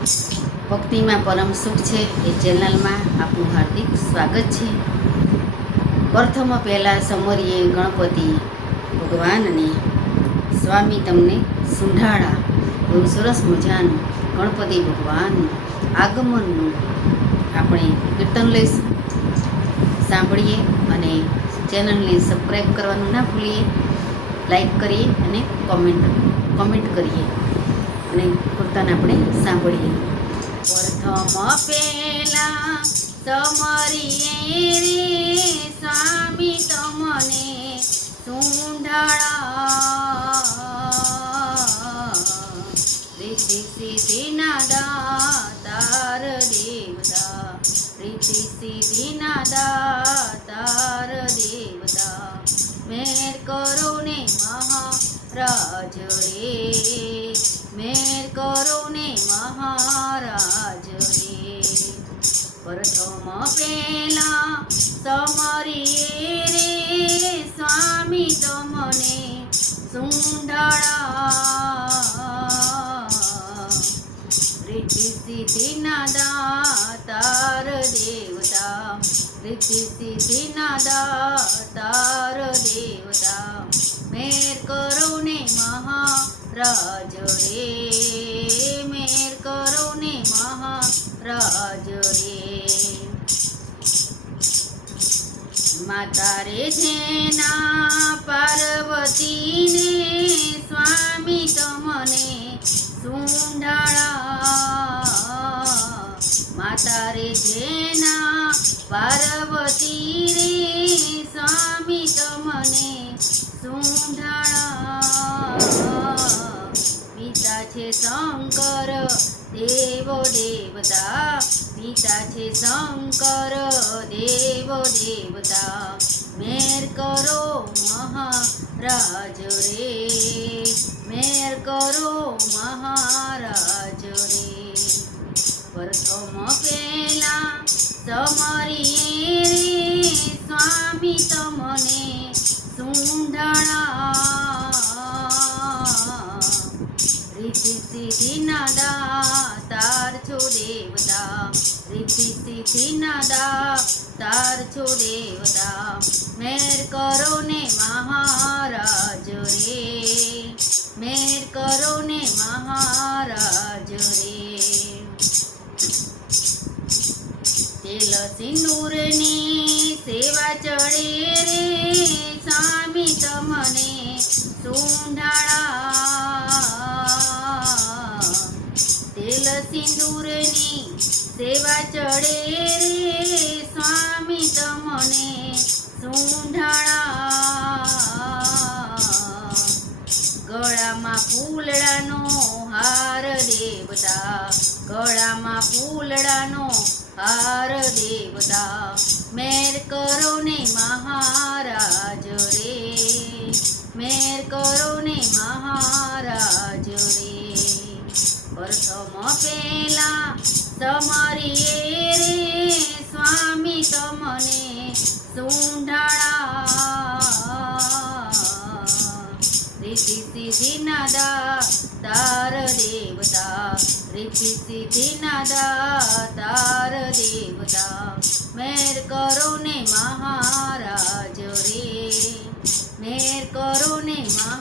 ભક્તિમાં પરમ સુખ છે એ ચેનલમાં આપનું હાર્દિક સ્વાગત છે. પ્રથમ પહેલાં સમરીએ ગણપતિ ભગવાનને, સ્વામી, તમને સુંઢાળા, બહુ સરસ મજાનું ગણપતિ ભગવાનનું આગમનનું આપણે કીર્તન લઈશું. સાંભળીએ અને ચેનલને સબસ્ક્રાઈબ કરવાનું ના ભૂલીએ. લાઈક કરીએ અને કોમેન્ટ કોમેન્ટ કરીએ. અને પોતાને આપણે સાંભળીએ. પ્રથમ પહેલા સમરીએ રે સ્વામી તમને સુંઢાળા. દાતાર દેવતા રીતિ સિદ્ધિના દાતાર દેવતા. મેર કરો ને મહારાજ રે. મેર કરો ને મહારાજ રે પ્રથમ પેલા તમારી રે સ્વામી તમને સુંઢાળા રીતિ સિદ્ધિના દાતાર દેવતા રીતિ સિદ્ધિના દાતાર દેવતા. મેર કરો ને મહારાજ માતા રે જેના પાર્વતીને સ્વામી તમને સુંઢાળા. માતા રે જેના પાર્વતી રે સ્વામી તમને સુંઢાળા. છે શંકર, દેવો દેવતા. પિતા છે શંકર, દેવો દેવતા. મેર કરો મહારાજ રે, મેર કરો મહારાજ રે. પ્રથમ પેલા તમારી સ્વામી તમને સુંઢાળા સિદ્ધિના દાતાર છો દેવતા રીતિ સિદ્ધિના દાતાર છો દેવતા મેર કરો ને મહારાજ રે મેર કરો ને મહારાજ રે તેલ સિંદૂરની સેવા ચડે રે સ્વામી તમને સુંઢાળા સિંદૂરની સેવા ચડે રે સ્વામી તમને સુંઢાળા. ગળામાં ફૂલડાનો હાર દેવતા, ગળામાં ફૂલડાનો હાર દેવતા, મેર કરો ને મહારાજ રે, મેર કરો ને મહારાજ સમરીએ રે સ્વામી તમને સુંઢાળા. રીતિ સિદ્ધિના દાતાર દેવતા. રીતિ સિદ્ધિના દાતાર દેવતા. મેર કરો ને મહારાજ રે. મેર કરો ને મહારાજ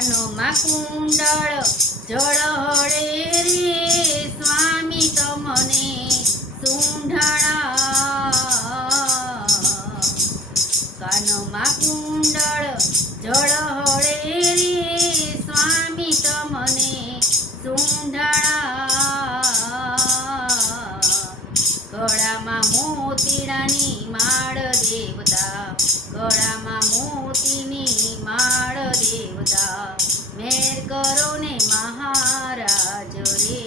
કાનોમાં કુંડળ જળ હળે રે સ્વામી તમને મેર કરો ને મહારાજ રે,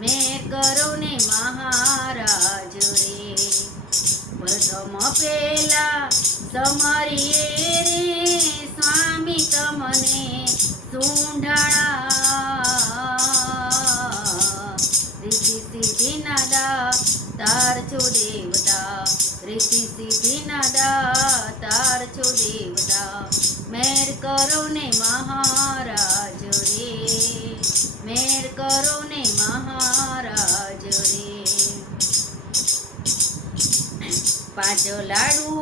મેર કરો ને મહારાજ રે. પ્રથમ પેલા તમારી રે, સ્વામી તમને સુંઢાળા. રીતિ સિદ્ધિના દાતાર છો દેવતા રીતિ સિદ્ધિના દાતાર છો દેવતા. મેર કરો ને કરો ને મહારાજ રે. પાછો લાડુ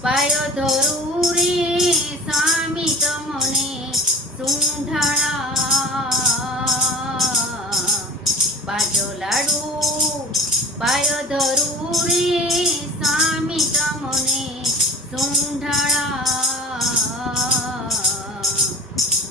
પાયો ધરું રે. સ્વામી તમને સૂંઢાણા. પાછો લાડુ પાયો ધરું રે. સ્વામી તમને સૂંઢાણા.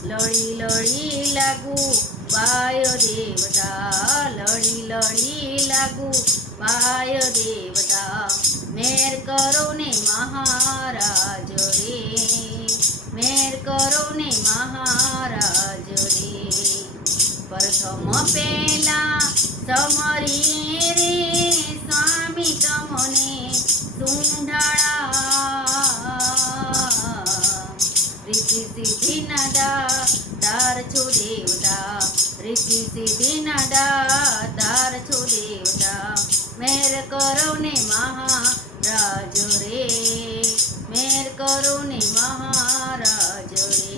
લળી લળી લાગુ પાયો દેવતા લળી લળી લાગુ. પાય દેવતા મેર કરો ને મહારાજ રે. મેર કરો ને મહારાજ રે. પ્રથમ પહેલા સમરી રે, સ્વામી તમને સુંઢાળા. રીતિ સિદ્ધિ નદા તાર છો દેવતા. રિદ્ધિ સિદ્ધિના દાતાર છો દેવતા મેર કરો ને મહારાજ રે મેર કરો ને મહારાજ રે